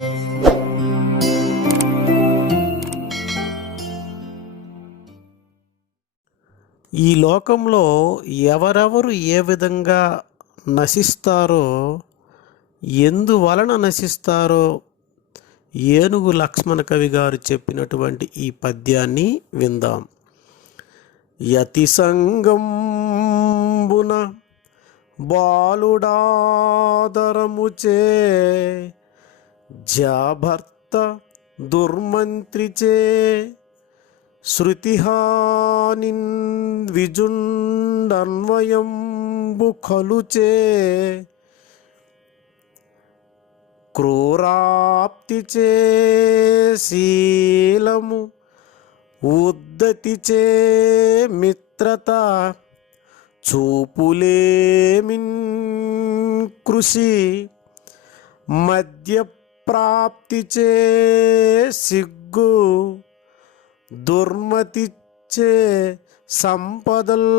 ఈ లోకంలో ఎవరెవరు ఏ విధంగా నశిస్తారో, ఎందువలన నశిస్తారో ఏనుగు లక్ష్మణ కవి గారు చెప్పినటువంటి ఈ పద్యాన్ని విందాం. యతి సంగంబున బాలుడాదరముచే జాభర్త దుర్మంత్రిచే శృతిహానిన్ విజుండన్వయంబు ఖలుచే క్రూరాప్తిచే శీలము ఉద్దతిచే మిత్రత చూపులేమిన్ కృషి మద్యప్రాప్తిచే సిగ్గు దుర్మతిచ్చే సంపదల్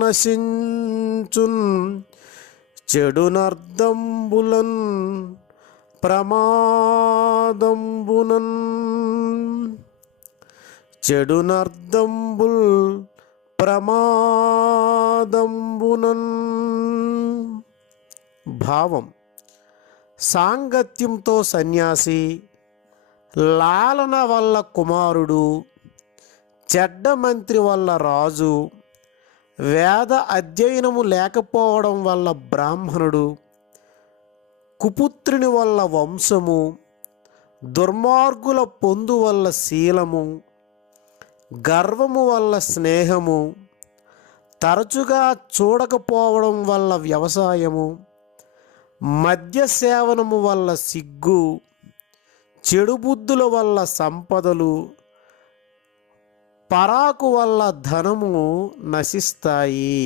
నశించున్ చెడునర్దంబులన్ ప్రమాదంబునన్ చెడునర్దంబుల్ ప్రమాదంబునన్. భావం: సాంగత్యంతో సన్యాసి, లాలన వల్ల కుమారుడు, చెడ్డ మంత్రి వల్ల రాజు, వేద అధ్యయనము లేకపోవడం వల్ల బ్రాహ్మణుడు, కుపుత్రుని వల్ల వంశము, దుర్మార్గుల పొందు వల్ల శీలము, గర్వము వల్ల స్నేహము, తరచుగా చూడకపోవడం వల్ల వ్యవసాయము, మద్య సేవనము వల్ల సిగ్గు, చెడు బుద్ధుల వల్ల సంపదలు, పరాకు వల్ల ధనము నశిస్తాయి.